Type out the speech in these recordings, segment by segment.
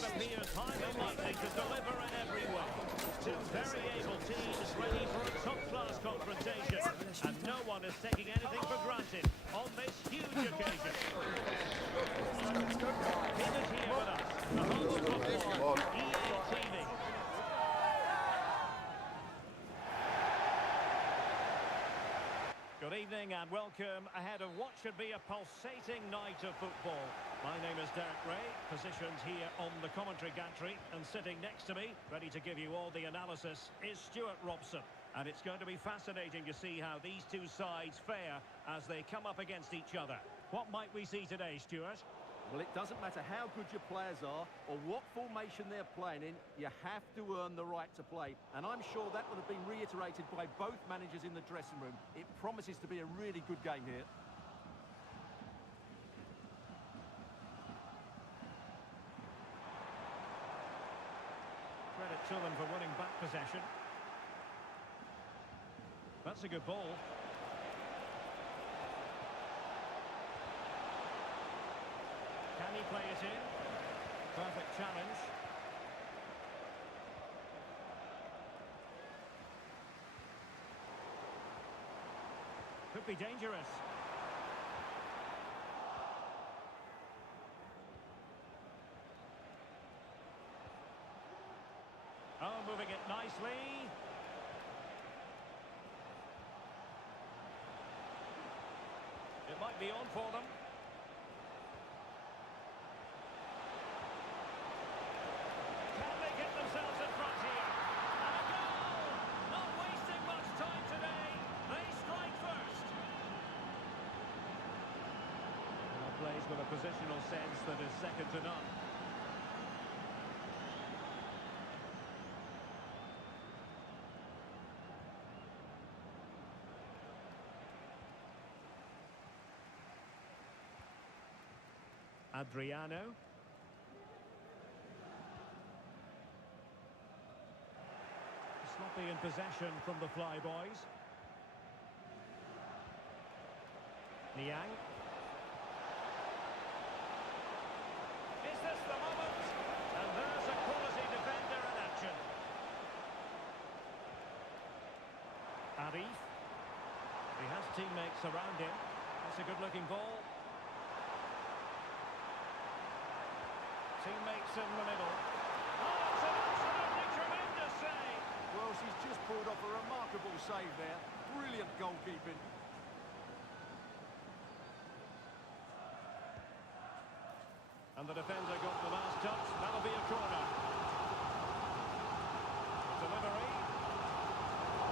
Appears highly likely to deliver in every way. Two very able teams ready for a top-class confrontation, and no one is taking anything for granted on this huge occasion. It is here with us, the home of football, EATV. Good evening and welcome ahead of what should be a pulsating night of football. My name is Derek Ray, positioned here on the commentary gantry, and sitting next to me, ready to give you all the analysis, is Stuart Robson. And it's going to be fascinating to see how these two sides fare as they come up against each other. What might we see today, Stuart? Well, it doesn't matter how good your players are or what formation they're playing in, you have to earn the right to play. And I'm sure that would have been reiterated by both managers in the dressing room. It promises to be a really good game here. Credit to them for winning back possession. That's a good ball. Can he play it in? Perfect challenge. Could be dangerous. Oh, moving it nicely. It might be on for them. Can they get themselves in front here? And a goal! Not wasting much time today. They strike first. Well, plays with a positional sense that is second to none. Adriano. Sloppy in possession from the Flyboys. Niang. Is this the moment? And there's a quality defender in action. Arif. He has teammates around him. That's a good-looking ball. Teammates in the middle. Oh, it's an absolutely tremendous save! Well, she's just pulled off a remarkable save there. Brilliant goalkeeping. And the defender got the last touch. That'll be a corner. Delivery.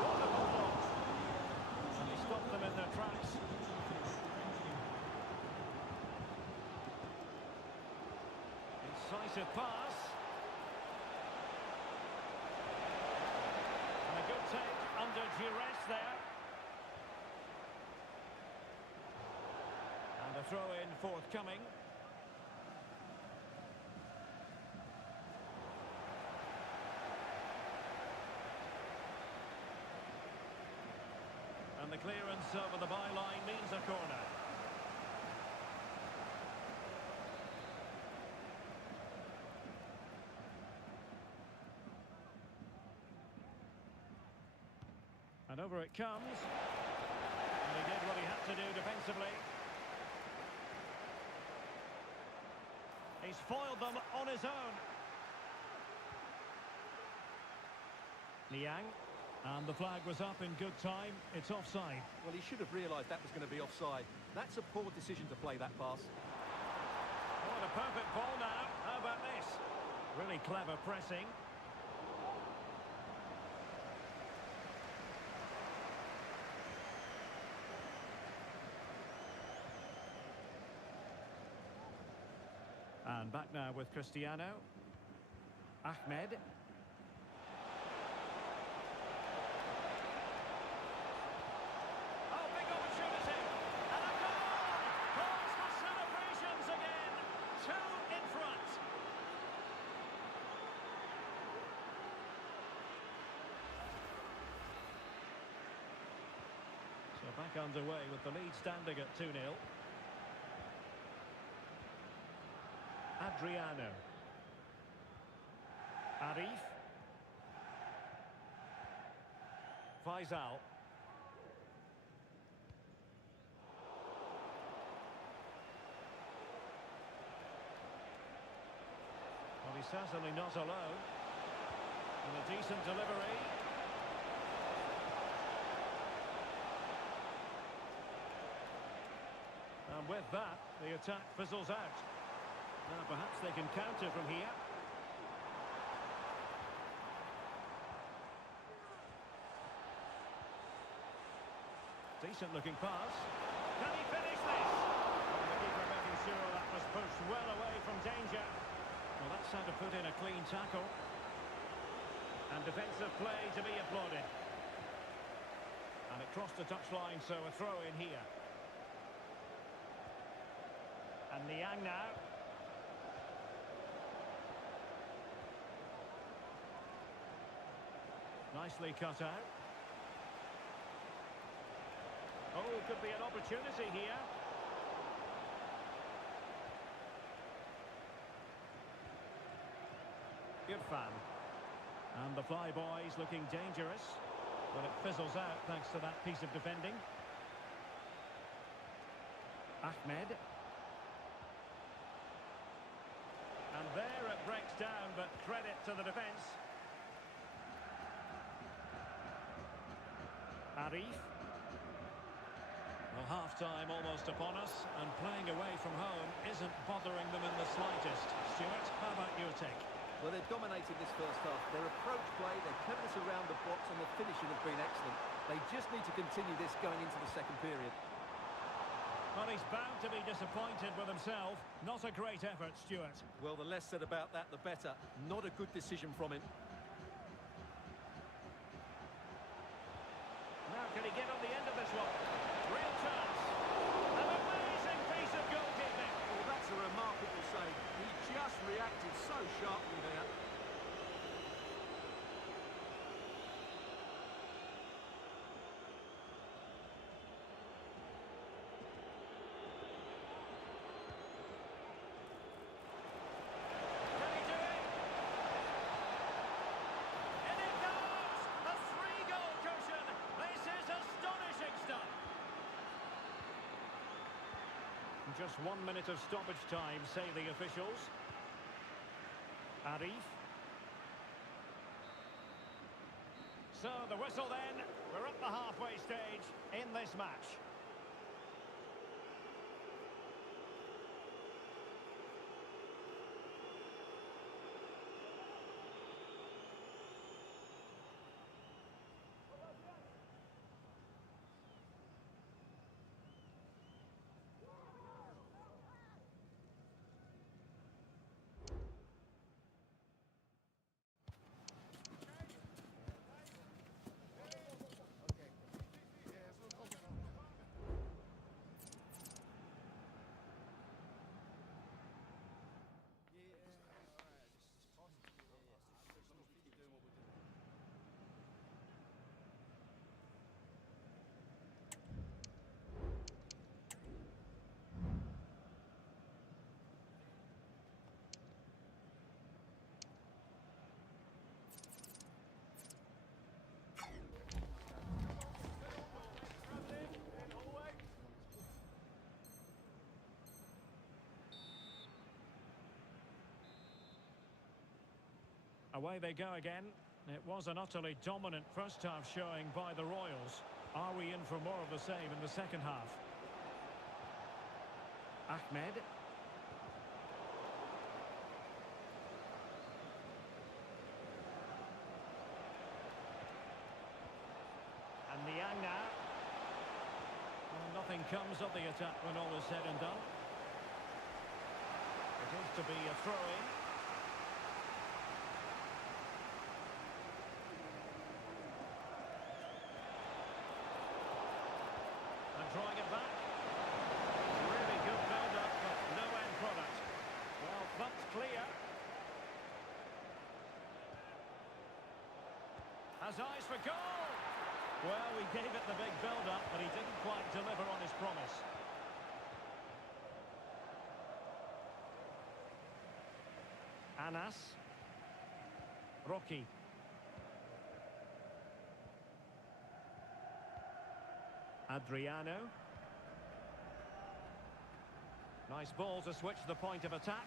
Wonderful block. And he stopped them in their tracks. Incisive pass. And a good take under duress there. And a throw-in forthcoming. And the clearance over the byline means a corner. And over it comes. And he did what he had to do defensively. He's foiled them on his own. Niang. And the flag was up in good time. It's offside. Well, he should have realised that was going to be offside. That's a poor decision to play that pass. What a perfect ball now. How about this? Really clever pressing. And back now with Cristiano. Ahmed. Oh, big opportunity. And a goal! Calls for celebrations again. 2 in front. So back underway with the lead standing at 2-0. Adriano. Arif. Faisal. Well, he's certainly not alone. And a decent delivery. And with that, the attack fizzles out. Now perhaps they can counter from here. Decent looking pass. Can he finish this? Well, the keeper making sure that was pushed well away from danger. Well, that's how to put in a clean tackle. And defensive play to be applauded. And it crossed the touchline, so a throw in here. And Niang now. Nicely cut out. Oh, could be an opportunity here. Irfan. And the flyboys looking dangerous. But it fizzles out thanks to that piece of defending. Ahmed. And there it breaks down, but credit to the defence. Arif. Well, half-time almost upon us, and playing away from home isn't bothering them in the slightest. Stuart, how about your take? Well, they've dominated this first half. Their approach play, their cleverness around the box and the finishing have been excellent. They just need to continue this going into the second period. Well, he's bound to be disappointed with himself. Not a great effort, Stuart. Well, the less said about that, the better. Not a good decision from him. Now, can he get on the end of this one? Real chance. An amazing piece of goalkeeping. Well, that's a remarkable save. He just reacted so sharply there. Can he do it? And it goes! A 3-goal cushion. This is astonishing stuff. Just 1 minute of stoppage time, say the officials. Arif. So the whistle then. We're at the halfway stage in this match. Away they go again. It was an utterly dominant first half showing by the Royals. Are we in for more of the same in the second half? Ahmed. And Niang now. Well, nothing comes of the attack when all is said and done. It is to be a throw-in. And drawing it back. Really good build-up, but no end product. Well, bumped clear. Has eyes for goal. Well, we gave it the big build-up, but he didn't quite deliver on his promise. Anas. Rocky. Adriano. Nice ball to switch the point of attack.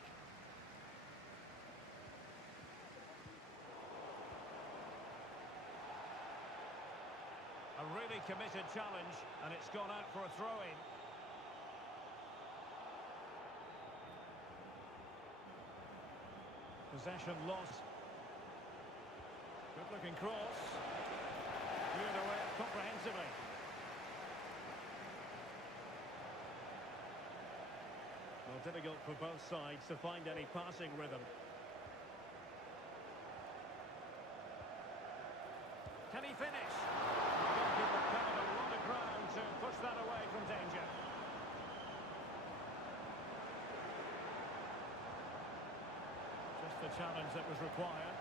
A really committed challenge, and it's gone out for a throw-in. Possession lost. Good-looking cross. Cleared away comprehensively. Well, difficult for both sides to find any passing rhythm. Can he finish? The goalkeeper covered a lot of ground to push that away from danger. Just the challenge that was required.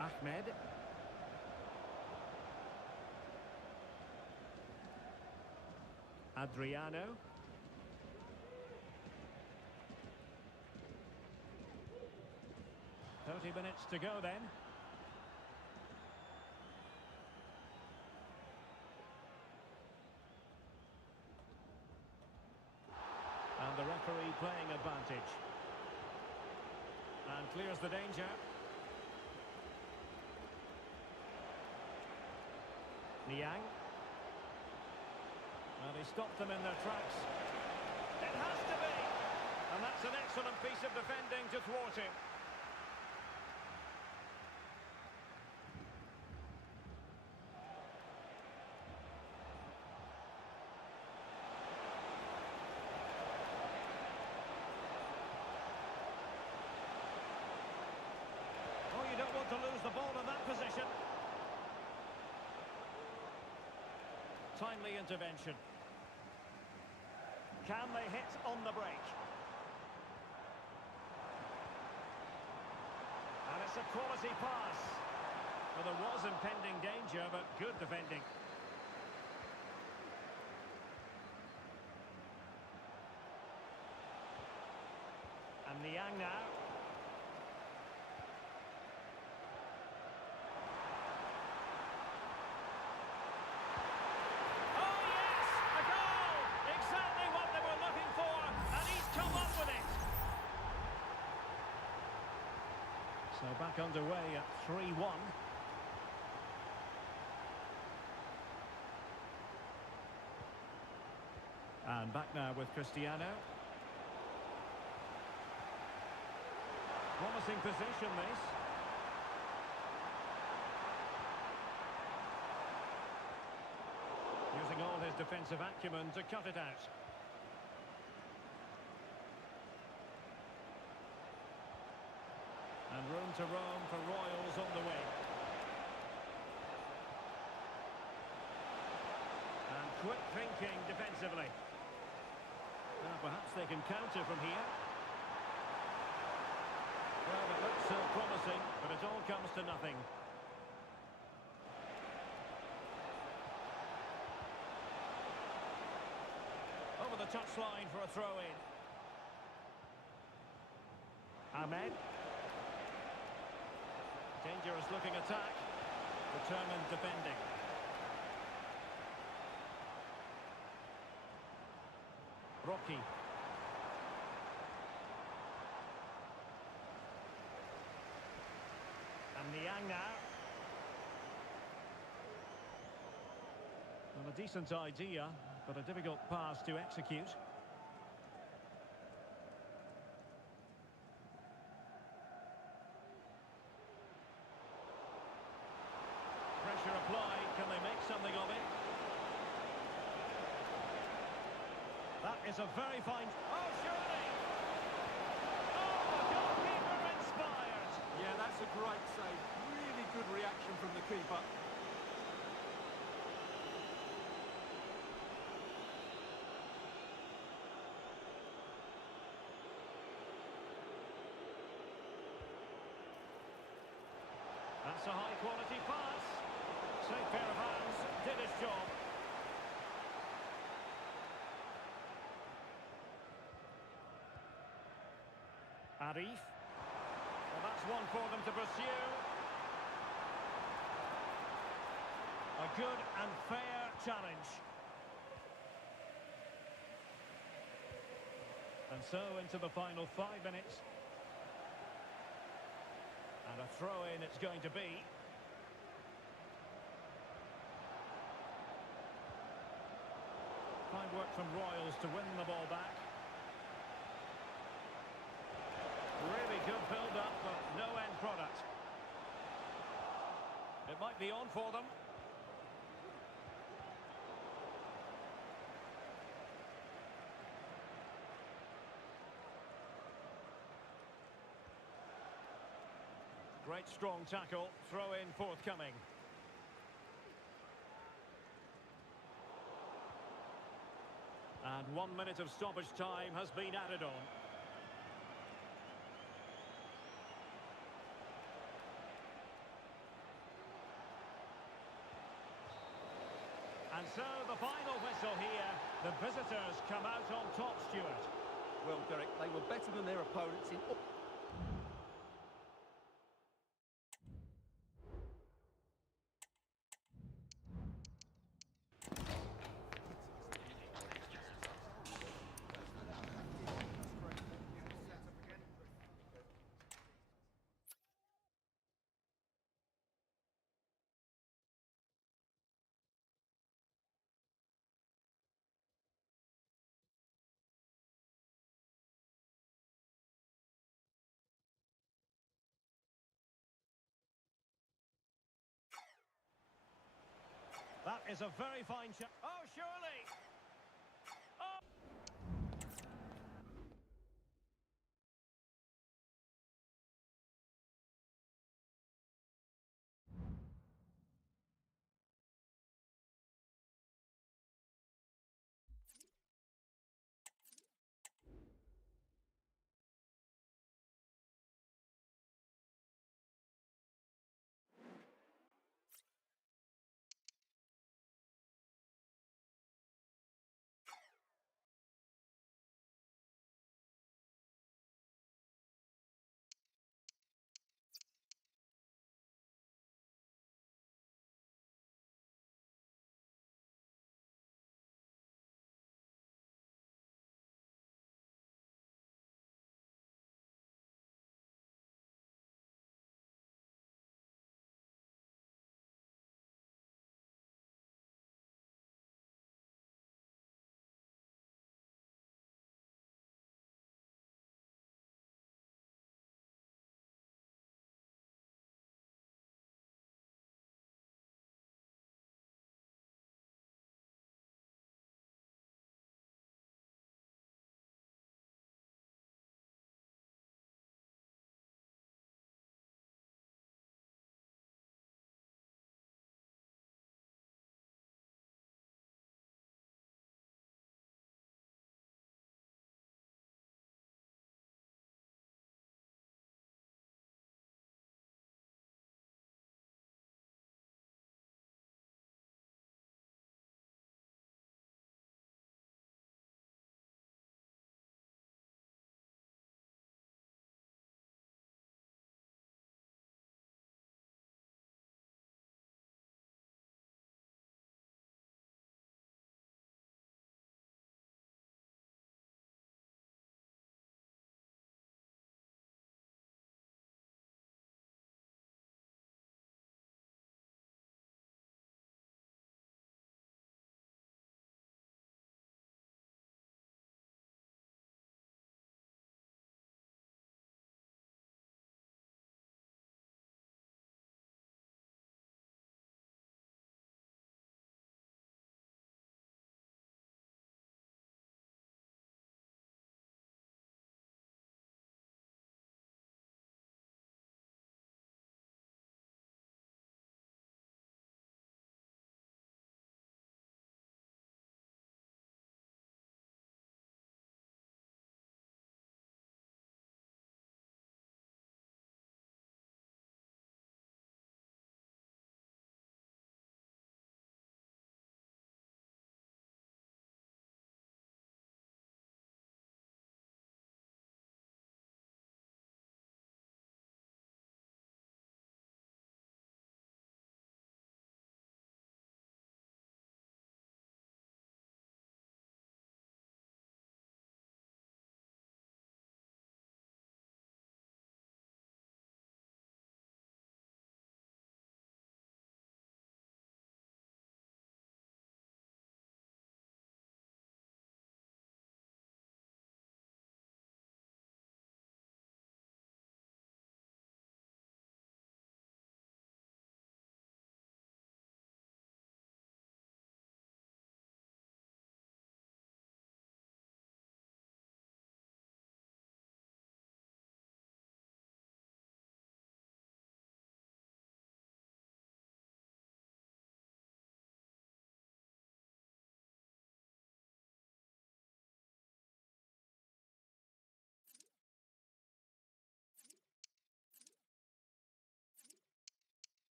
Ahmed. Adriano. Minutes to go then. And the referee playing advantage. And clears the danger. Niang. Well, he stopped them in their tracks. It has to be! And that's an excellent piece of defending to thwart him. You don't want to lose the ball in that position. Timely intervention. Can they hit on the break? And it's a quality pass. Well, there was impending danger, but good defending. And Niang now. So back underway at 3-1. And back now with Cristiano. Promising position, this. Using all his defensive acumen to cut it out. And room to roam for Royals on the way. And quick thinking defensively. Now perhaps they can counter from here. Well, it looks so promising, but it all comes to nothing. Over the touchline for a throw-in. Ahmed. Dangerous looking attack. Determined defending. Rocky. decent idea, but a difficult pass to execute. Pressure applied. Can they make something of it? That is a very fine... Oh, surely! Oh, the goalkeeper inspired! Yeah, that's a great save. Really good reaction from the keeper. That's a high-quality pass. Safe pair of hands, did his job. Arif. Well, that's one for them to pursue. A good and fair challenge. And so into the final 5 minutes. And a throw-in it's going to be. Fine work from Royals to win the ball back. Really good build-up, but no end product. It might be on for them. Great strong tackle, throw-in forthcoming. And 1 minute of stoppage time has been added on. And so the final whistle here. The visitors come out on top, Stuart. Well, Derek, they were better than their opponents in all... That is a very fine shot. Oh, surely!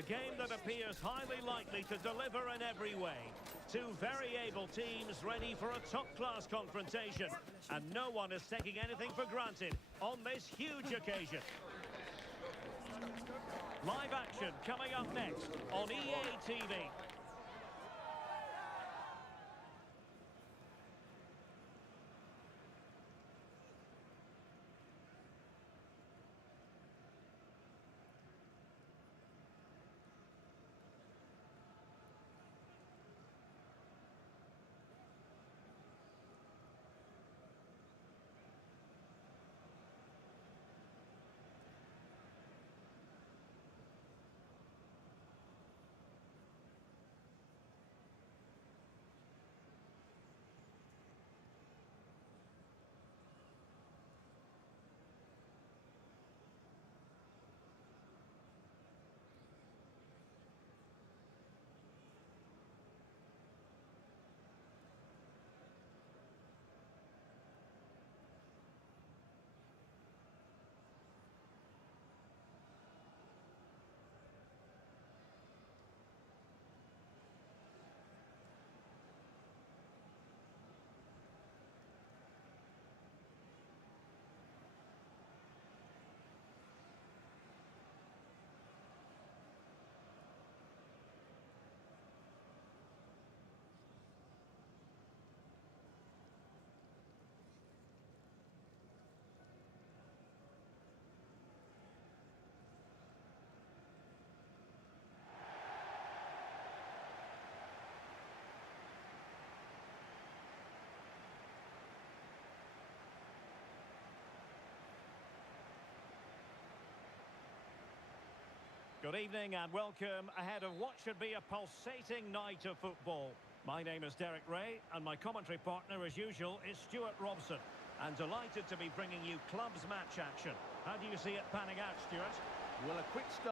A game that appears highly likely to deliver in every way. Two very able teams ready for a top-class confrontation. And no one is taking anything for granted on this huge occasion. Live action coming up next on EA TV. Good evening and welcome ahead of what should be a pulsating night of football. My name is Derek Ray and my commentary partner as usual is Stuart Robson. And delighted to be bringing you clubs match action. How do you see it panning out, Stuart? Well, a quick start.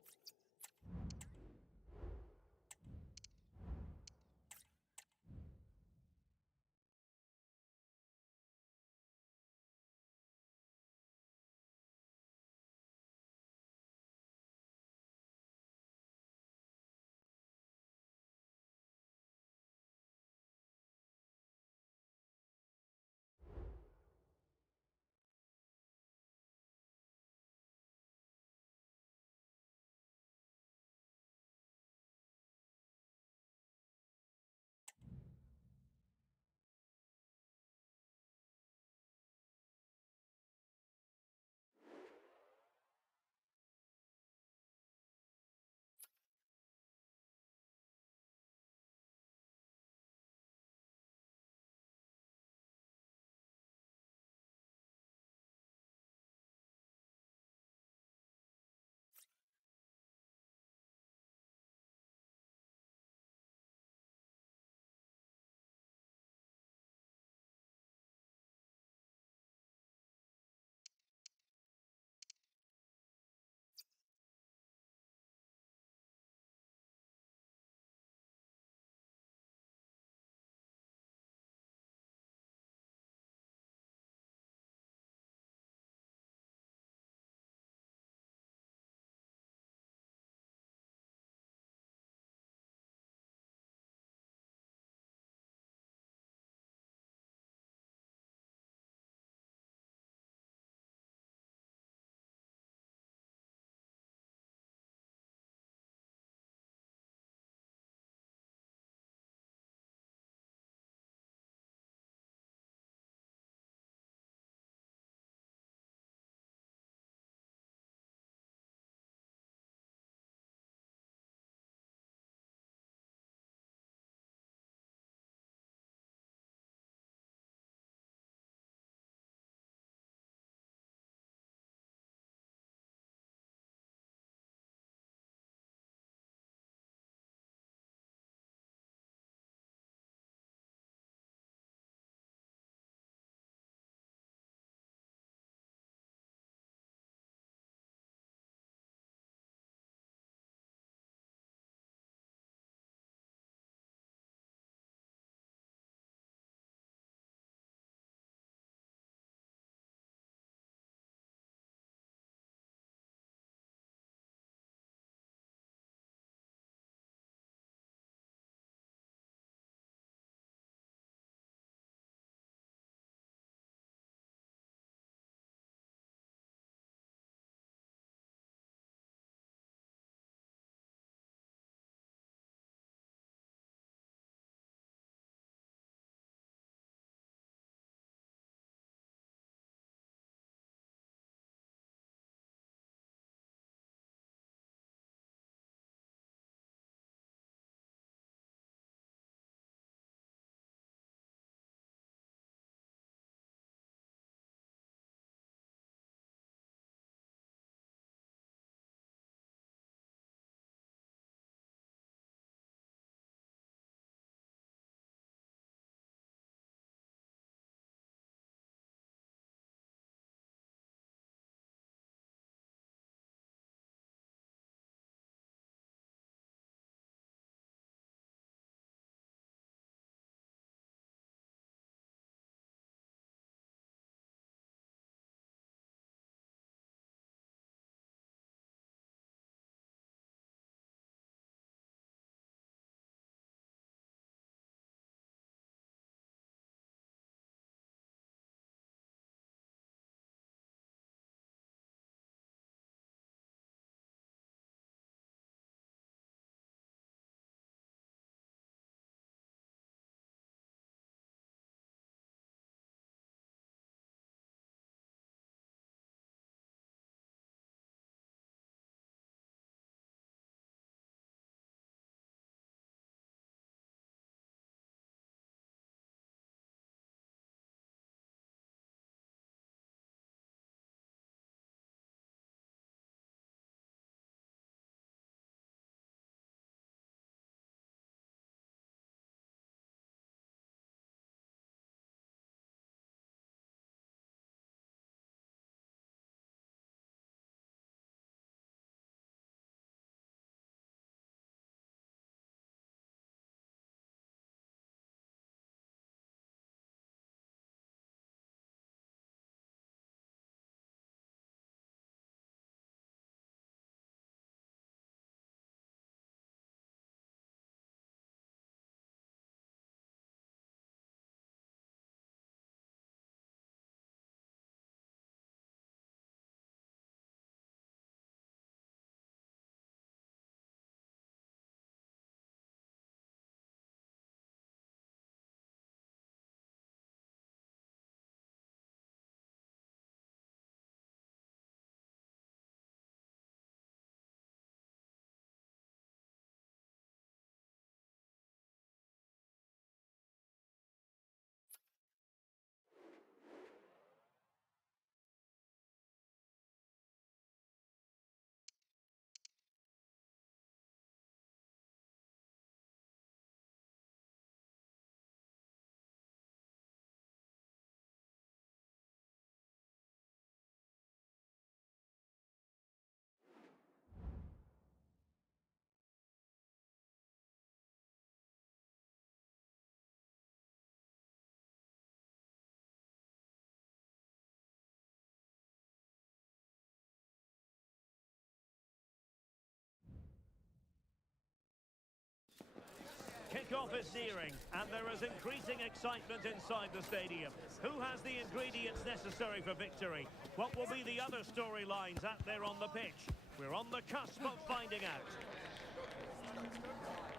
Kickoff is nearing, and there is increasing excitement inside the stadium. Who has the ingredients necessary for victory? What will be the other storylines out there on the pitch? We're on the cusp of finding out.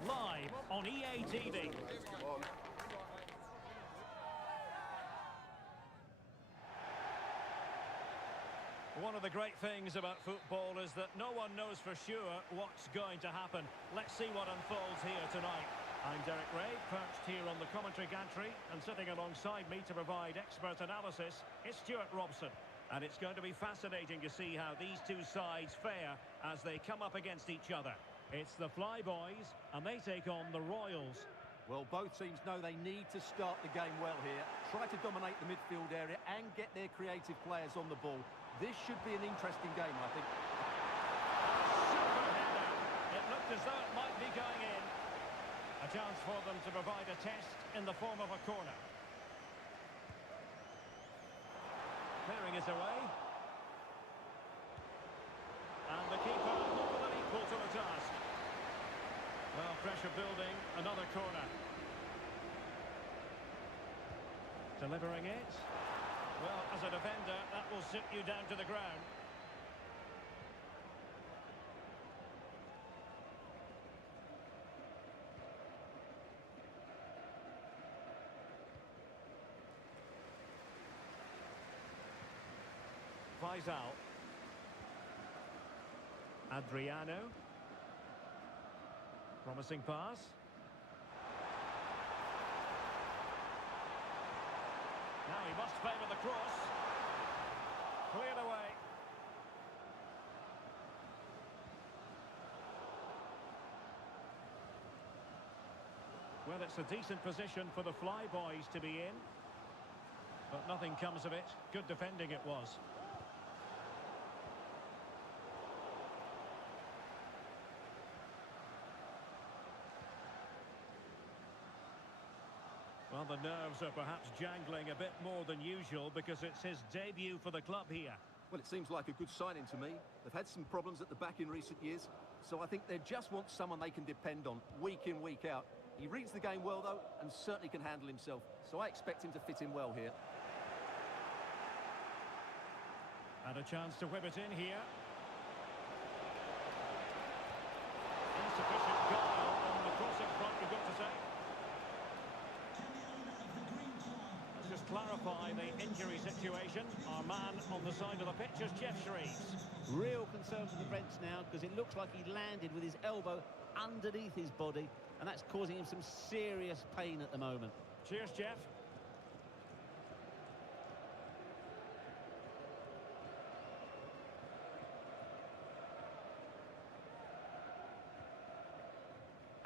Live on EA TV. One of the great things about football is that no one knows for sure what's going to happen. Let's see what unfolds here tonight. I'm Derek Ray, perched here on the commentary gantry, and sitting alongside me to provide expert analysis is Stuart Robson. And it's going to be fascinating to see how these two sides fare as they come up against each other. It's the Flyboys, and they take on the Royals. Well, both teams know they need to start the game well here. Try to dominate the midfield area and get their creative players on the ball. This should be an interesting game, I think. Super header. It looked as though it might be going in. A chance for them to provide a test in the form of a corner. Clearing it away. And the keeper more than equal to the task. Well, pressure building, another corner. Delivering it. Well, as a defender, that will sit you down to the ground. Faisal. Adriano. Promising pass. Now he must favour the cross. Cleared away. Well, it's a decent position for the Flyboys to be in. But nothing comes of it. Good defending it was. Well, the nerves are perhaps jangling a bit more than usual because it's his debut for the club here. Well, it seems like a good signing to me. They've had some problems at the back in recent years, so I think they just want someone they can depend on week in, week out. He reads the game well, though, and certainly can handle himself, so I expect him to fit in well here. And a chance to whip it in here. Insufficient goal on the cross in front, you've got to say. Just clarify the injury situation. Our man on the side of the pitch is Jeff Shreves. Real concern for the Reds now because it looks like he landed with his elbow underneath his body, and that's causing him some serious pain at the moment. Cheers, Jeff.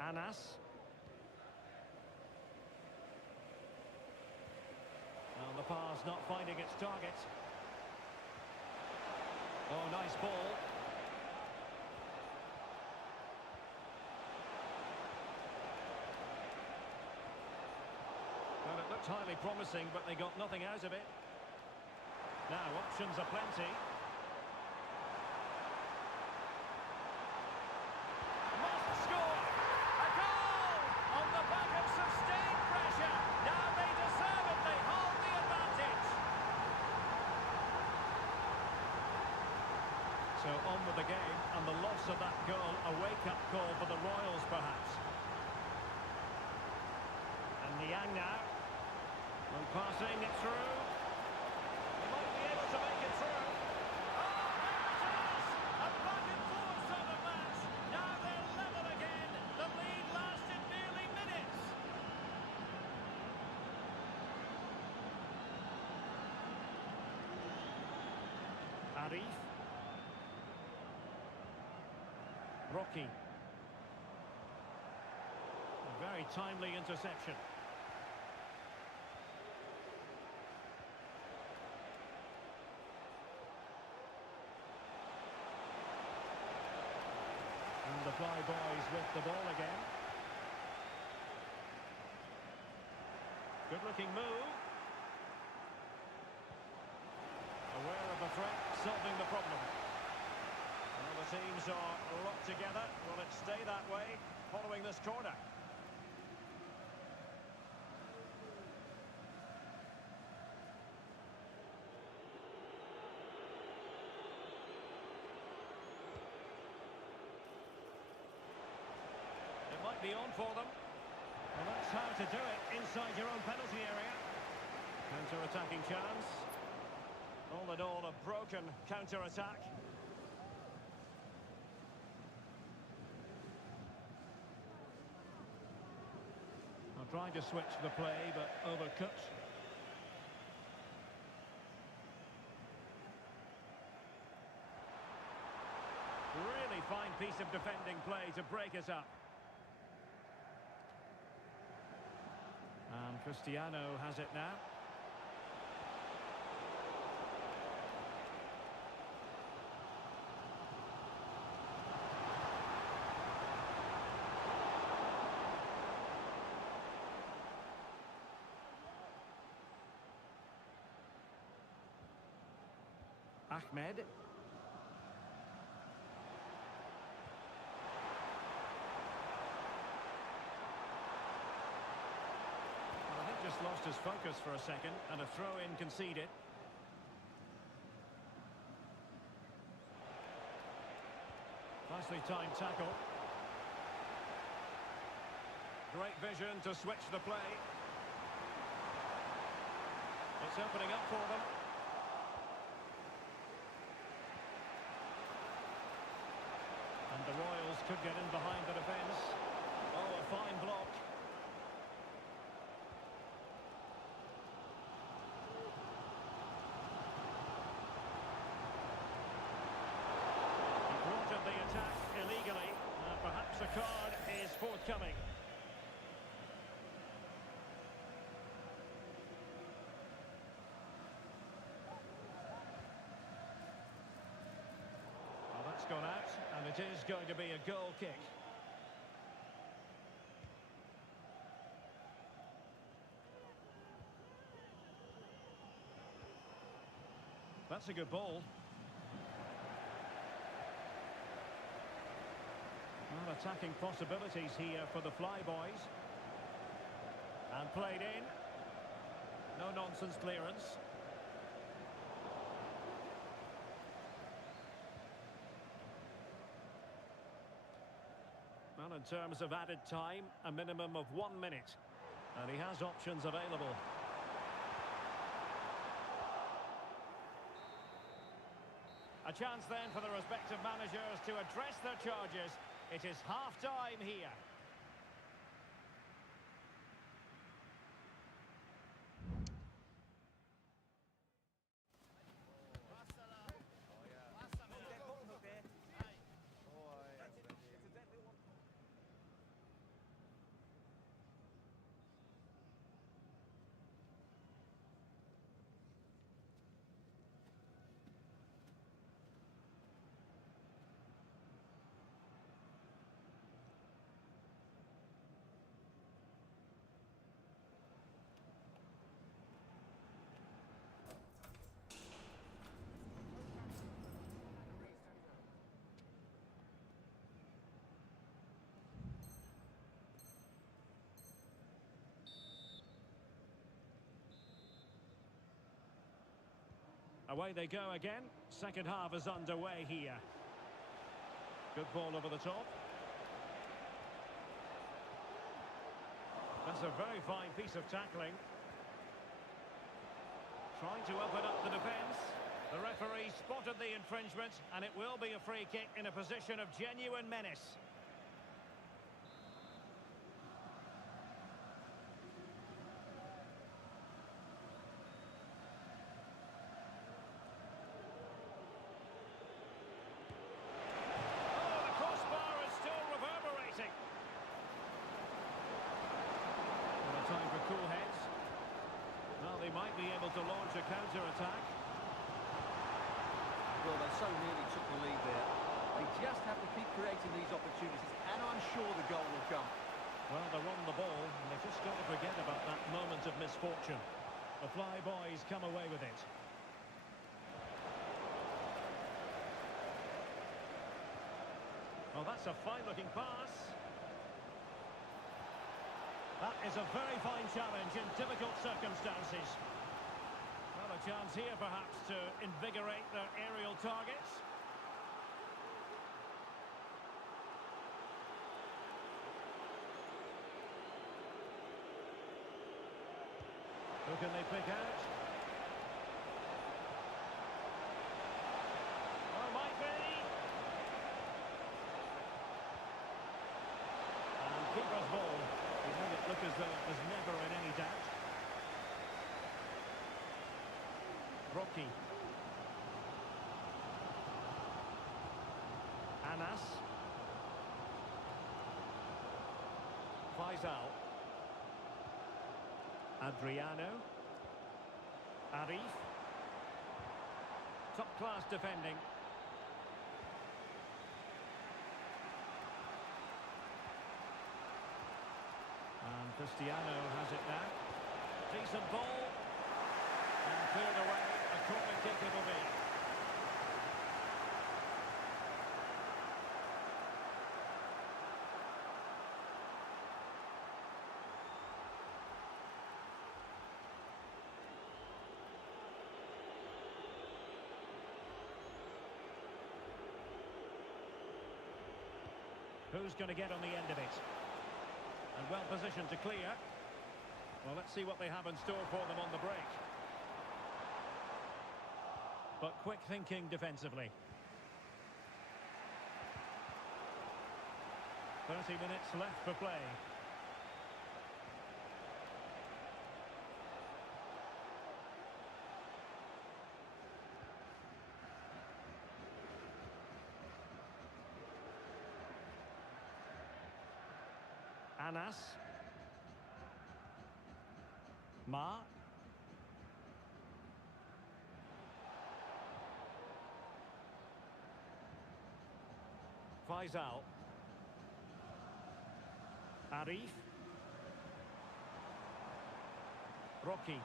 Anas. And the pass not finding its target. Oh, nice ball. Well, it looked highly promising, but they got nothing out of it. Now, options are plenty. Must score! A goal! On the back of sustained pressure. Now they deserve it. They hold the advantage. So on with the game, and the loss of that goal, a wake-up call for the Royals, perhaps. And Niang now. And passing it through. He might be able to make it through. Oh, there it is! A back and forth sort of match. Now they're level again. The lead lasted nearly minutes. Arif. Rocky. A very timely interception. And the Flyboys with the ball again. Good looking move. Aware of the threat, solving the problem. Well, the teams are locked together. Will it stay that way following this corner? be on for them. Well, that's how to do it inside your own penalty area. Counter-attacking chance. All in all, a broken counter-attack. I'm trying to switch the play, but overcooked. Really fine piece of defending play to break it up. And Cristiano has it now. Ahmed. Well, I think just lost his focus for a second, and a throw-in conceded. Nicely timed tackle. Great vision to switch the play. It's opening up for them. And the Royals could get in behind the defence. Oh, a fine block. He thwarted the attack illegally. Perhaps a card is forthcoming. Well, that's gone out. And it is going to be a goal kick. That's a good ball. Well, attacking possibilities here for the Flyboys. And played in. No nonsense clearance. Well, in terms of added time, a minimum of 1 minute. And he has options available. A chance then for the respective managers to address their charges. It is half-time here. Away they go again. Second half is underway here. Good ball over the top. That's a very fine piece of tackling. Trying to open up the defence. The referee spotted the infringement, and it will be a free kick in a position of genuine menace. Cool heads. Well, they might be able to launch a counter-attack. Well, they so nearly took the lead there. They just have to keep creating these opportunities, and I'm sure the goal will come. Well, they're on the ball, and they've just got to forget about that moment of misfortune. The Flyboys come away with it. Well, that's a fine-looking pass. That is a very fine challenge in difficult circumstances. Well, a chance here perhaps to invigorate their aerial targets. Who can they pick out? Oh, might be. And keeper's ball. He made it look as though it was never in any doubt. Rocky. Anas. Faisal. Adriano. Arif. Top-class defending. And Cristiano has it now. Decent ball. And cleared away. A corner kick it will be. Who's going to get on the end of it? And well positioned to clear. Well, let's see what they have in store for them on the break. But quick thinking defensively. 30 minutes left for play. Anas. Ma. Faisal. Arif. Rocky.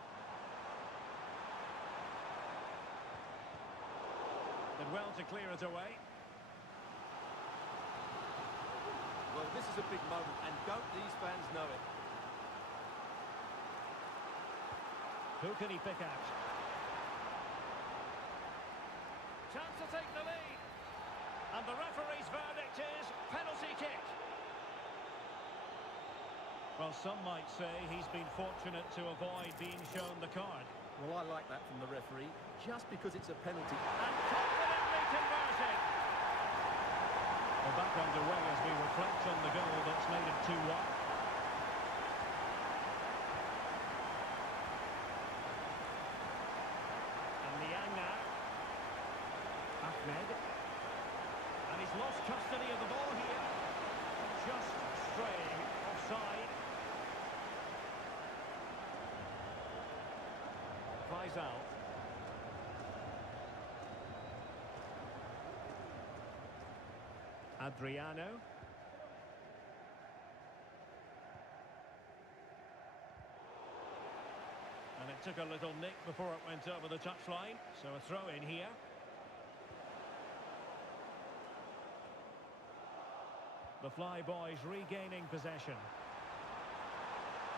Did well to clear it away. Well, this is a big moment, and don't these fans know it? Who can he pick out? Chance to take the lead. And the referee's verdict is penalty kick. Well, some might say he's been fortunate to avoid being shown the card. Well, I like that from the referee, just because it's a penalty. And confidently converted. We're back underway as we reflect on the goal that's made it 2-1. And Niang now. Ahmed. And he's lost custody of the ball here. Just straying offside. Faisal. Adriano. And it took a little nick before it went over the touchline, so a throw in here. The Flyboys regaining possession.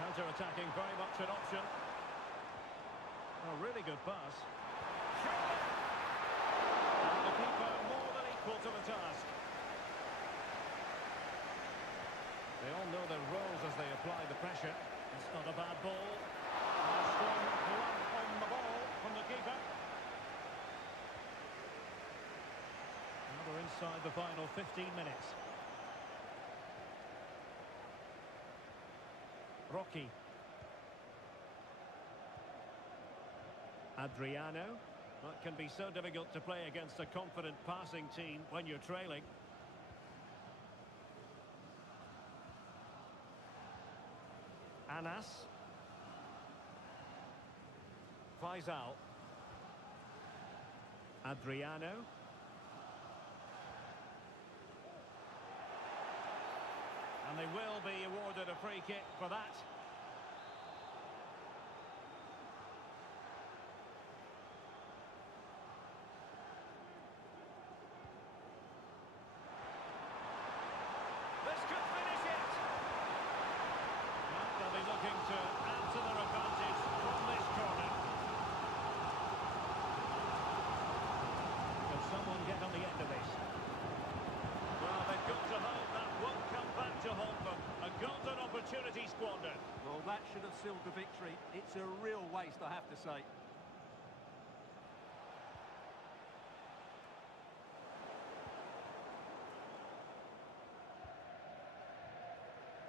Counter-attacking, very much an option. A really good pass. And the keeper more than equal to the task. They all know their roles as they apply the pressure. It's not a bad ball. A strong glove on the ball from the keeper. Now we're inside the final 15 minutes. Rocky. Adriano. That can be so difficult to play against a confident passing team when you're trailing. Anas. Faisal. Adriano. And they will be awarded a free kick for that. This could finish it. Well, they'll be looking to add to their advantage from this corner. Can someone get on the end of this? Well, they've got to hope that won't come back to haunt them. A golden opportunity squandered. Well, that should have sealed the victory. It's a real waste, I have to say.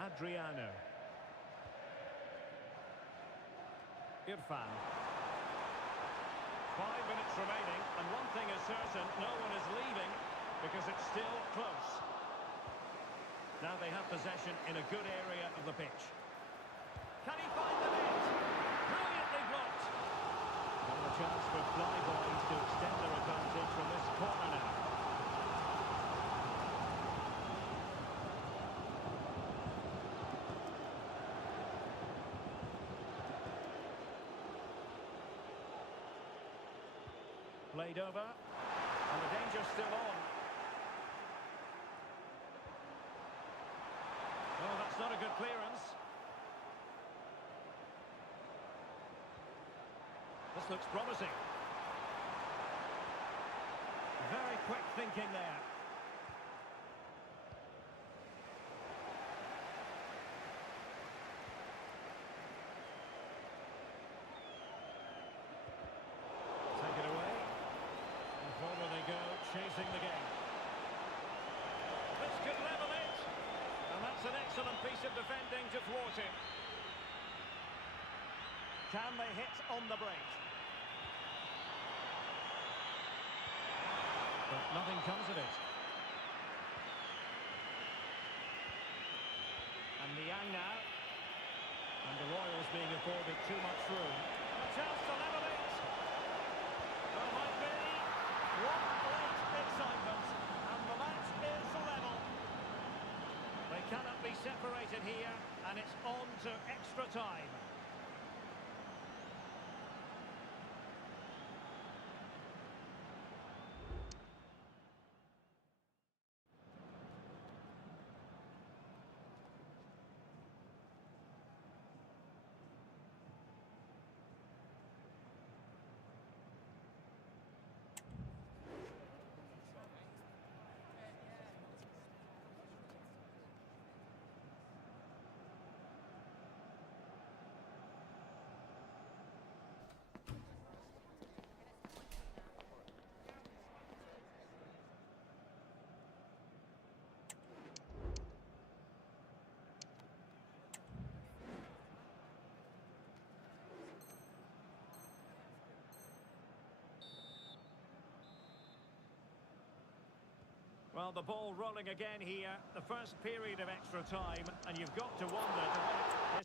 Adriano. Irfan. 5 minutes remaining, and one thing is certain, no one is leaving because it's still close. Now they have possession in a good area of the pitch. Can he find the net? Brilliantly blocked. And a chance for Flyboys to extend their advantage from this corner now. Played over, and the danger's still on. Oh, that's not a good clearance. This looks promising. Very quick thinking there. Chasing the game. This could level it. And that's an excellent piece of defending to thwart him. Can they hit on the break? But nothing comes of it. And Niang now. And the Royals being afforded too much room. A chance to level it. Well, might be. What excitement, and the match is level. They cannot be separated here, and it's on to extra time. Well, the ball rolling again here. The first period of extra time, and you've got to wonder to what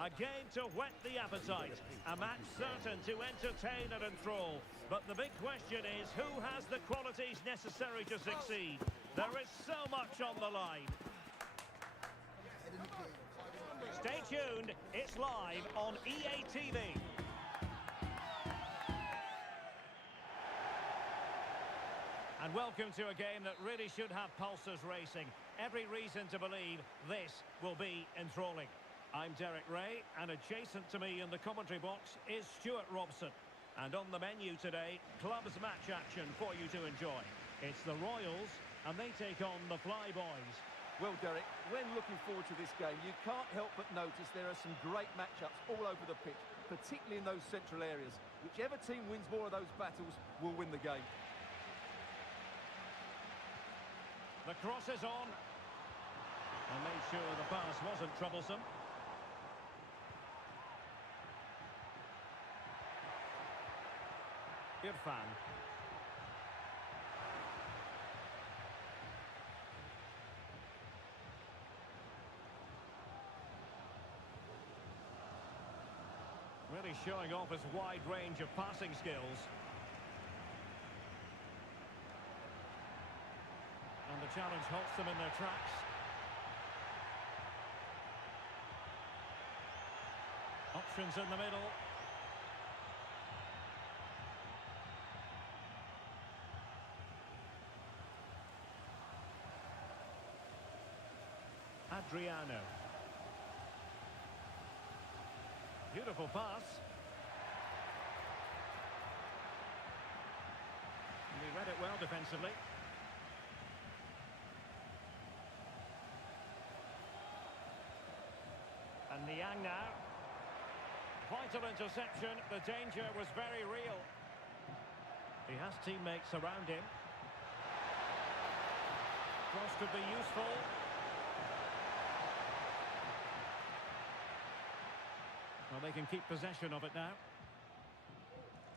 A game to whet the appetite. A match certain to entertain and enthrall. But the big question is, who has the qualities necessary to succeed? There is so much on the line. Stay tuned. It's live on EA TV. And welcome to a game that really should have pulses racing. Every reason to believe this will be enthralling. I'm Derek Ray, and adjacent to me in the commentary box is Stuart Robson. And on the menu today, clubs match action for you to enjoy. It's the Royals, and they take on the Flyboys. Well, Derek, when looking forward to this game, you can't help but notice there are some great matchups all over the pitch, particularly in those central areas. Whichever team wins more of those battles will win the game. The cross is on. And made sure the pass wasn't troublesome. Irfan. Really showing off his wide range of passing skills. And the challenge halts them in their tracks. Options in the middle. Adriano. Beautiful pass. And he read it well defensively. And Niang now. Vital interception. The danger was very real. He has teammates around him. Cross could be useful. Well, they can keep possession of it now.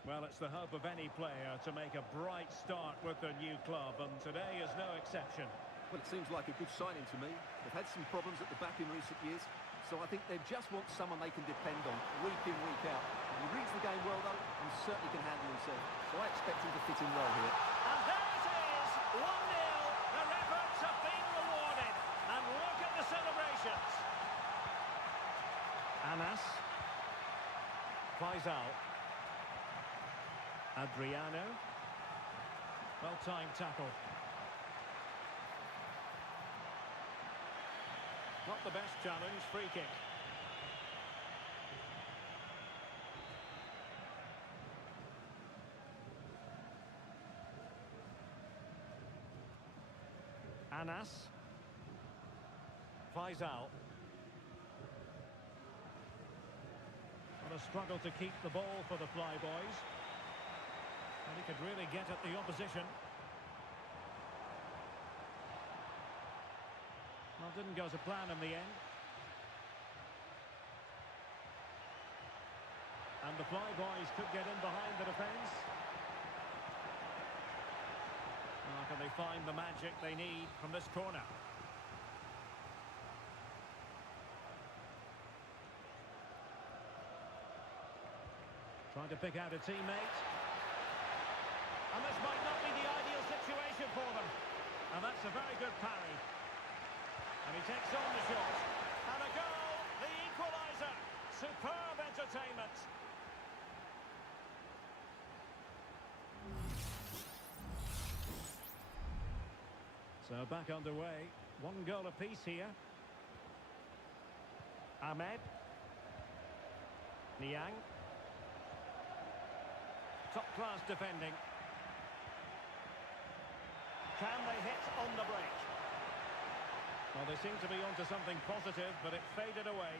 Well, it's the hope of any player to make a bright start with their new club, and today is no exception. Well, it seems like a good signing to me. They've had some problems at the back in recent years, so I think they just want someone they can depend on week in, week out. He reads the game well, though, and certainly can handle himself. So I expect him to fit in well here. And there it is, 1-0. Their efforts have been rewarded. And look at the celebrations. Anas. Faisal. Adriano. Well-timed tackle. Not the best challenge, free kick. Anas. Faisal. What a struggle to keep the ball for the Flyboys. And he could really get at the opposition. Well, didn't go to plan in the end. And the Flyboys could get in behind the defence. Well, can they find the magic they need from this corner? Trying to pick out a teammate. And this might not be the ideal situation for them. And that's a very good parry. And he takes on the shot. And a goal, the equaliser. Superb entertainment. So back underway. 1 goal apiece here. Ahmed. Niang. Top-class defending. Can they hit on the break? Well, they seem to be onto something positive, but it faded away.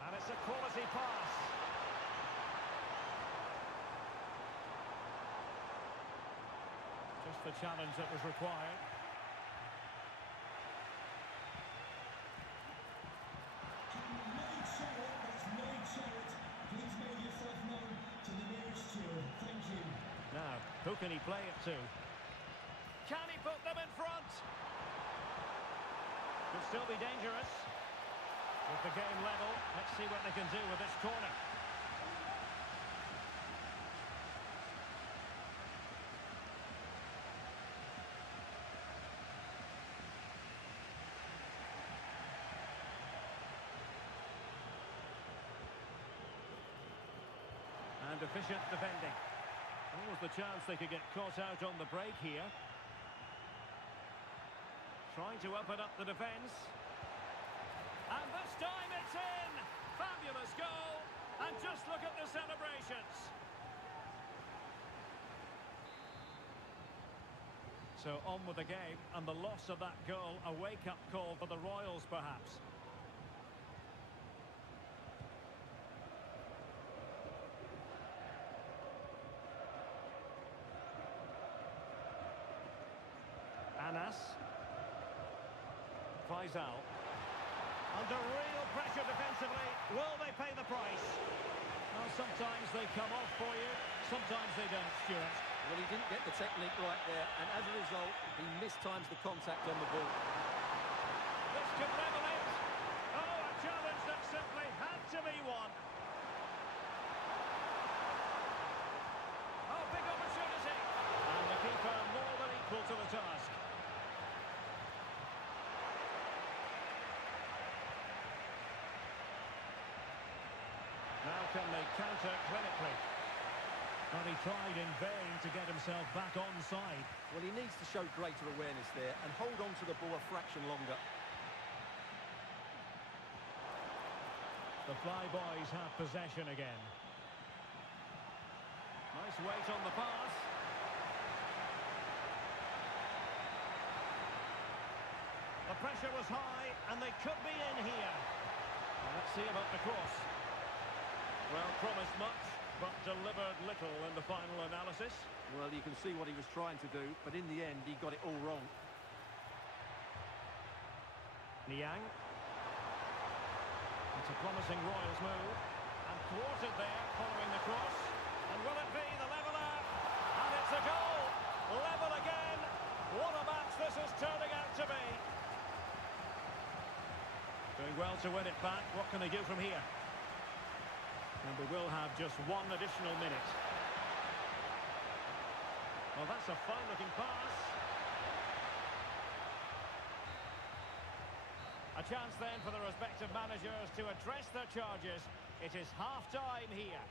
And it's a quality pass. Just the challenge that was required. Now, who can he play it to? Can he put them in front? Could still be dangerous. With the game level, let's see what they can do with this corner. And efficient defending. What was the chance they could get caught out on the break here? Trying to open up the defence. And this time it's in! Fabulous goal! And just look at the celebrations! So on with the game, and the loss of that goal, a wake-up call for the Royals perhaps. Anas. Faisal. Under real pressure defensively. Will they pay the price? Well, sometimes they come off for you, sometimes they don't, Stuart. Well, he didn't get the technique right there, and as a result, he mistimes the contact on the ball. This could level it. Oh, a challenge that simply had to be won. Oh, big opportunity. And the keeper more than equal to the task. Now can they counter clinically? But he tried in vain to get himself back onside. Well, he needs to show greater awareness there and hold on to the ball a fraction longer. The Flyboys have possession again. Nice weight on the pass. The pressure was high, and they could be in here. Well, let's see about the cross. Well, promised much, but delivered little in the final analysis. Well, you can see what he was trying to do, but in the end, he got it all wrong. Niang. It's a promising Royals move. And thwarted there, following the cross. And will it be the leveller? And it's a goal! Level again! What a match this is turning out to be! Doing well to win it back. What can they do from here? And we will have just one additional minute. Well, that's a fine-looking pass. A chance then for the respective managers to address their charges. It is half-time here.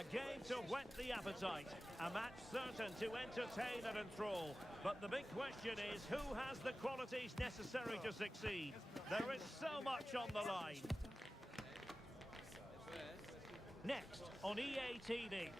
A game to whet the appetite. A match certain to entertain and enthrall. But the big question is, who has the qualities necessary to succeed? There is so much on the line. Next on EA TV.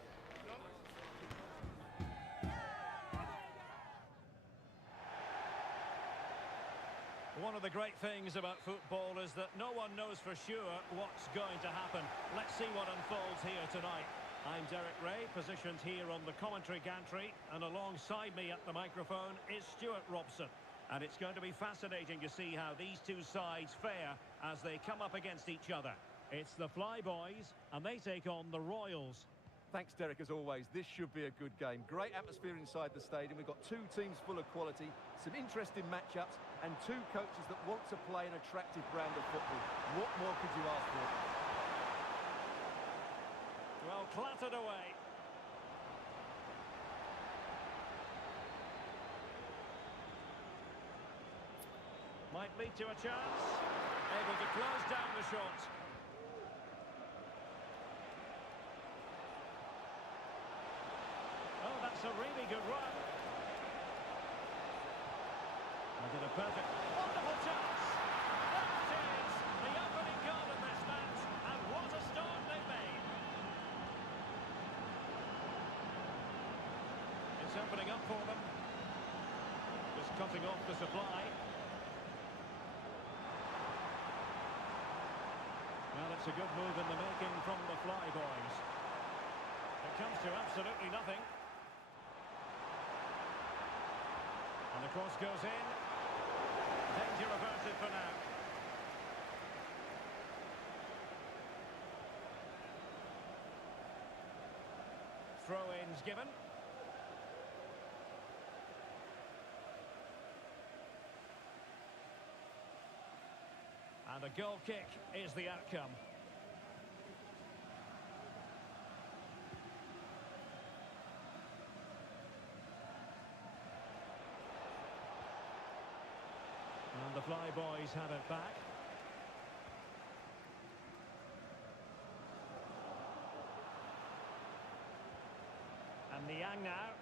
One of the great things about football is that no one knows for sure what's going to happen. Let's see what unfolds here tonight. I'm Derek Ray, positioned here on the commentary gantry, and alongside me at the microphone is Stuart Robson. And it's going to be fascinating to see how these two sides fare as they come up against each other. It's the Flyboys, and they take on the Royals. Thanks, Derek, as always. This should be a good game. Great atmosphere inside the stadium. We've got two teams full of quality, some interesting matchups, and two coaches that want to play an attractive brand of football. What more could you ask for? Well, clattered away. Might lead to a chance. Able to close down the shot. Oh, that's a really good run. I did a perfect, wonderful chance. There it is, the opening goal in this match, and what a start they've made. It's opening up for them. Just cutting off the supply. Well, it's a good move in the making from the Flyboys. It comes to absolutely nothing. And the cross goes in. Danger averted for now. Throw-ins given. And a goal kick is the outcome. And the Flyboys have it back. And Niang now.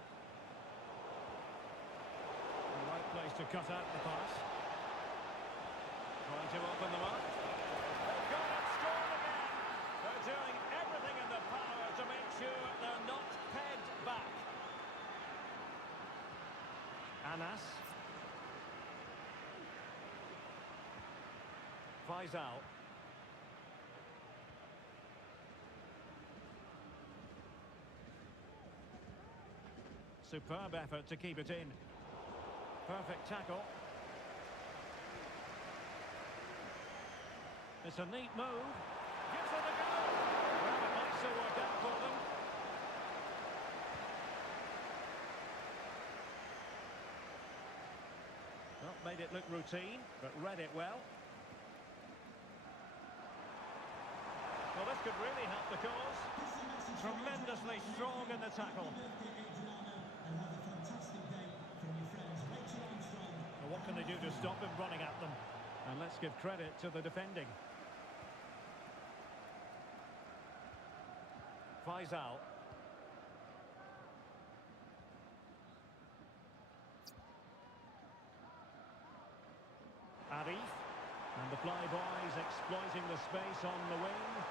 The right place to cut out the pass. Trying to open them up. They've got it, scored again. They're doing everything in their power to make sure they're not pegged back. Anas. Faisal. Superb effort to keep it in. Perfect tackle. It's a neat move. Gives it a go. Well, it might still work out for them. Well, made it look routine, but read it well. Well, this could really help the cause. Tremendously strong in the tackle. Well, what can they do to stop him running at them? And let's give credit to the defending. Faisal. Arif. And the Flyboys exploiting the space on the wing.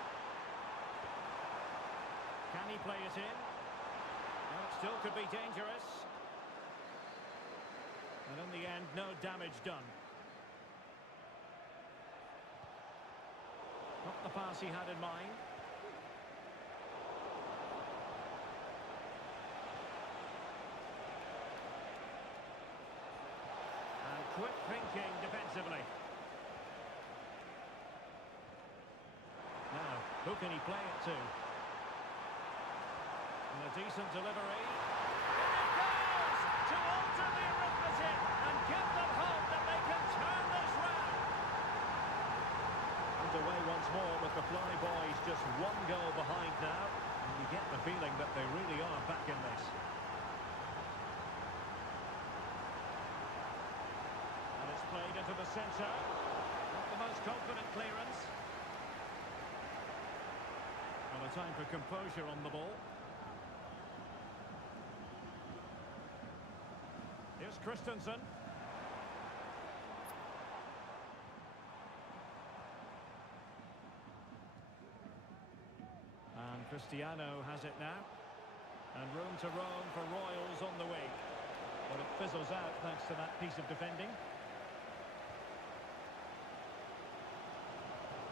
Can he play it in? Well, it still could be dangerous. And in the end, no damage done. Not the pass he had in mind. And quick thinking defensively. Now, who can he play it to? And a decent delivery. In it goes! To alter the arithmetic and give them hope that they can turn this round. Underway once more with the Flyboys just one goal behind now. And you get the feeling that they really are back in this. And it's played into the centre. Not the most confident clearance. Well, a time for composure on the ball. Here's Christensen. And Cristiano has it now. And room to roam for Royals on the wing. But it fizzles out thanks to that piece of defending.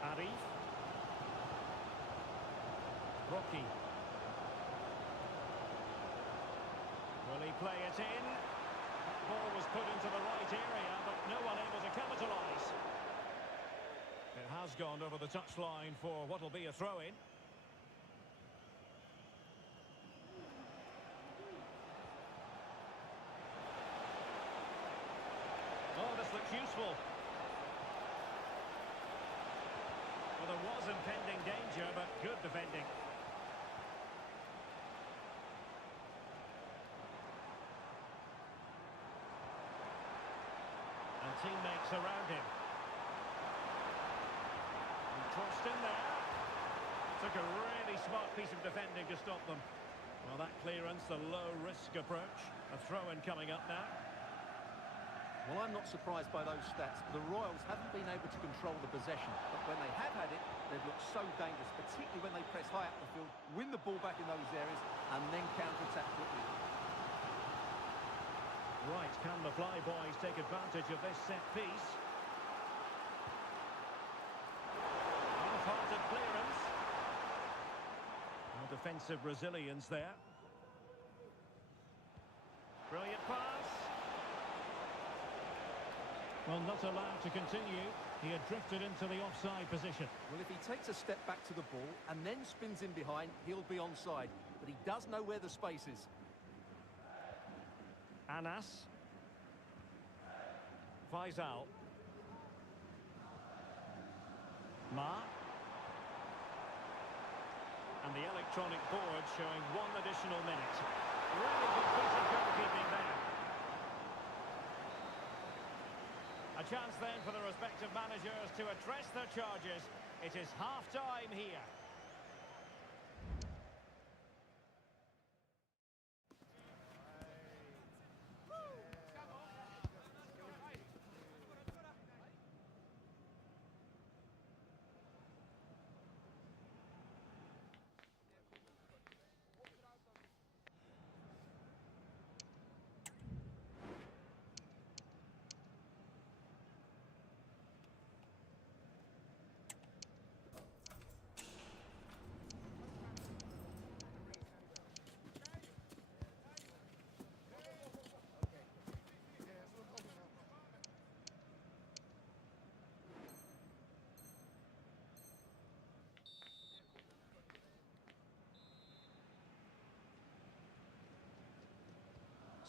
Arif. Rocky. Will he play it in? That ball was put into the right area, but no one able to capitalise. It has gone over the touchline for what will be a throw-in. Oh, this looks useful. Well, there was impending danger, but good defending. And teammates around him. And crossed in there. Took a really smart piece of defending to stop them. Well, that clearance, the low-risk approach. A throw-in coming up now. Well, I'm not surprised by those stats. The Royals haven't been able to control the possession, but when they have had it, they've looked so dangerous, particularly when they press high up the field, win the ball back in those areas, and then counter-attack quickly. Right, can the Fly Boys take advantage of this set piece? Half-hearted clearance. Well, defensive resilience there. Brilliant pass. Well, not allowed to continue. He had drifted into the offside position. Well, if he takes a step back to the ball and then spins in behind, he'll be onside. But he does know where the space is. Anas. Faisal. Ma. And the electronic board showing one additional minute. Really good piece of goalkeeping there. A chance then for the respective managers to address their charges. It is half-time here.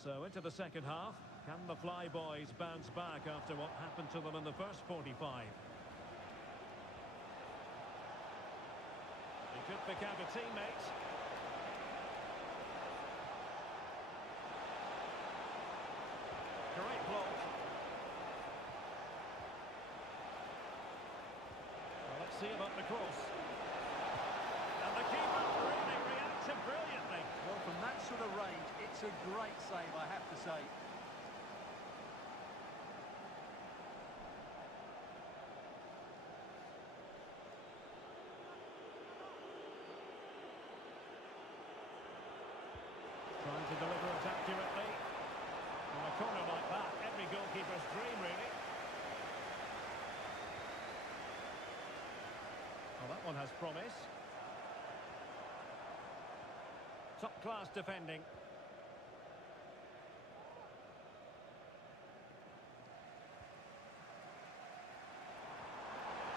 So into the second half. Can the Fly Boys bounce back after what happened to them in the first 45? He could pick out a teammate. Great block. Well, let's see about the cross. And the keeper really reacted brilliantly. Well, from that sort of range, it's a great save, I have to say. Trying to deliver it accurately. On a corner like that, every goalkeeper's dream, really. Well, that one has promise. Top-class defending.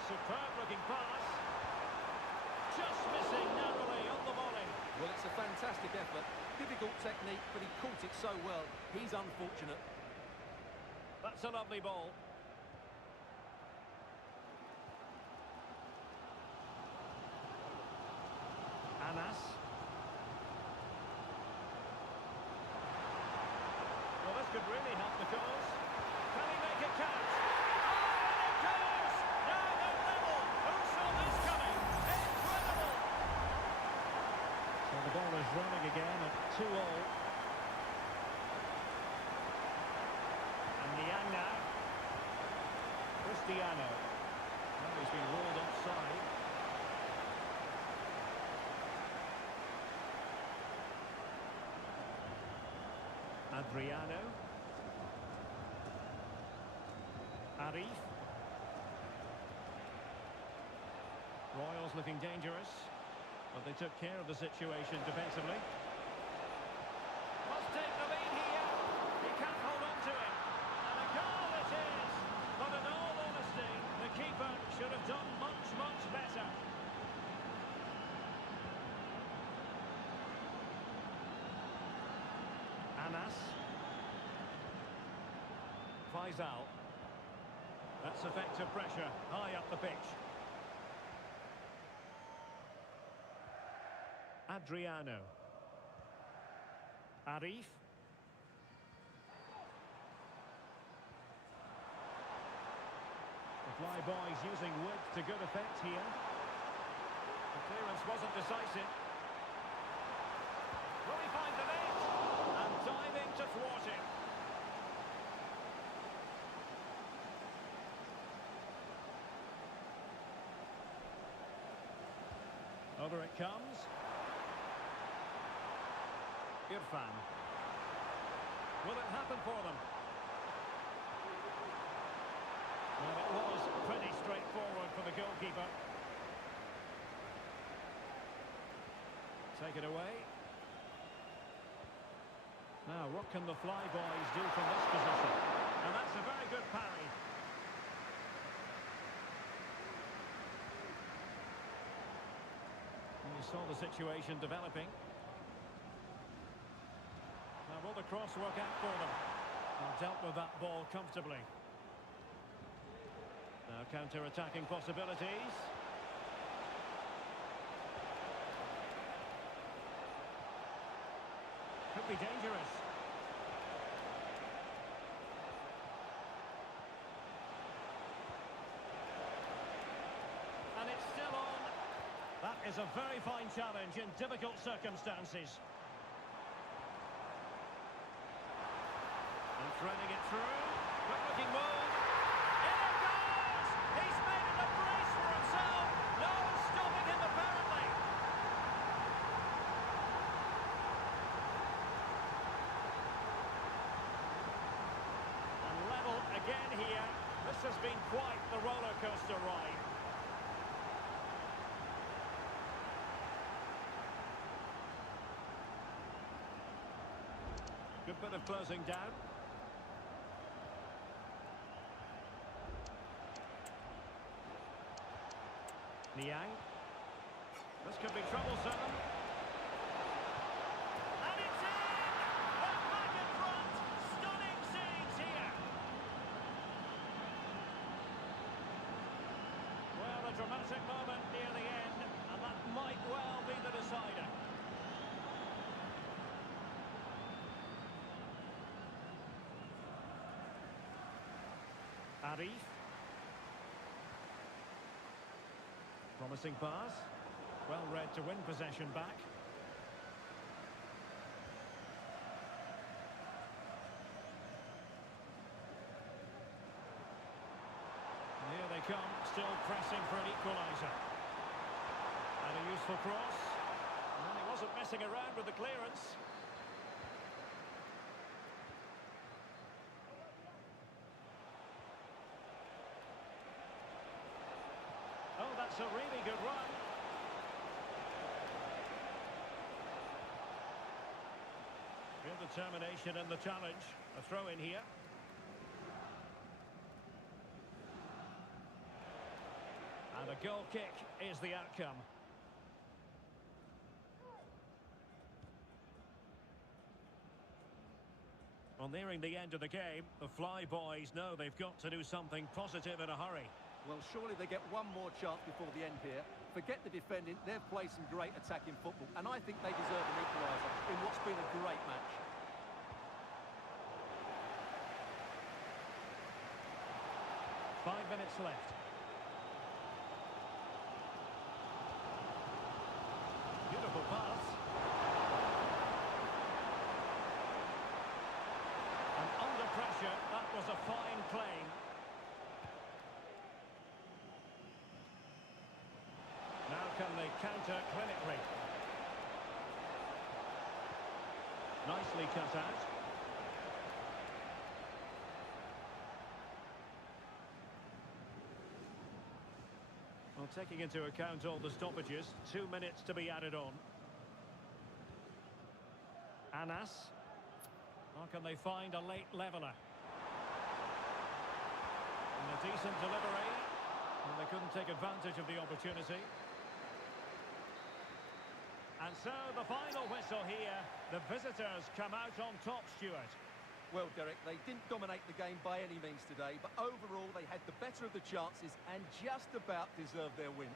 Superb-looking pass. Just missing narrowly on the volley. Well, it's a fantastic effort. Difficult technique, but he caught it so well. He's unfortunate. That's a lovely ball. Anas. Well, this could really help the cause. Can he make it count? Oh, and it goes! Now they're level! Who saw this coming? Incredible! 2-2. And Niang now. Cristiano. Well, he's been ruled offside. Adriano. Arif. Royals looking dangerous, but they took care of the situation defensively. Must take the lead here. He can't hold on to it. And a goal it is. But in all honesty, the keeper should have done much, much better. Anas. Faisal. That's effective pressure, high up the pitch. Adriano. Arif. The fly boys using width to good effect here. The clearance wasn't decisive. Will he find the net? And diving to thwart him. Over it comes. Irfan. Will it happen for them? Well, it was pretty straightforward for the goalkeeper. Take it away. Now, what can the fly boys do from this position? And that's a very good parry. You saw the situation developing. Now, will the cross work out for them? They've dealt with that ball comfortably. Now, counter-attacking possibilities. Could be dangerous. And it's still on. That is a very fine challenge in difficult circumstances. And threading it through. Good-looking move. In it goes! He's made it a brace for himself. No stopping him, apparently. And level again here. This has been quite the roller coaster ride. Good bit of closing down. Niang. This could be troublesome. And it's in! Well, back in front. Stunning scenes here. Well, a dramatic moment near the end, and that might well be the decider. Arif. Promising pass. Well read to win possession back. And here they come, still pressing for an equaliser. And a useful cross. And he wasn't messing around with the clearance. Oh, that's a really good run. Real determination in the challenge. A throw in here. And a goal kick is the outcome. Well, nearing the end of the game, the Fly boys know they've got to do something positive in a hurry. Well, surely they get one more chance before the end here. Forget the defending, they've played some great attacking football, and I think they deserve an equaliser in what's been a great match. Five minutes left. Beautiful pass. fine claim. Now can they counter clinically? Nicely cut out. Well, taking into account all the stoppages, 2 minutes to be added on. Anas. How can they find a late leveller? And a decent delivery. Well, they couldn't take advantage of the opportunity. And so the final whistle here. The visitors come out on top, Stuart. Well, Derek, they didn't dominate the game by any means today, but overall they had the better of the chances and just about deserved their win.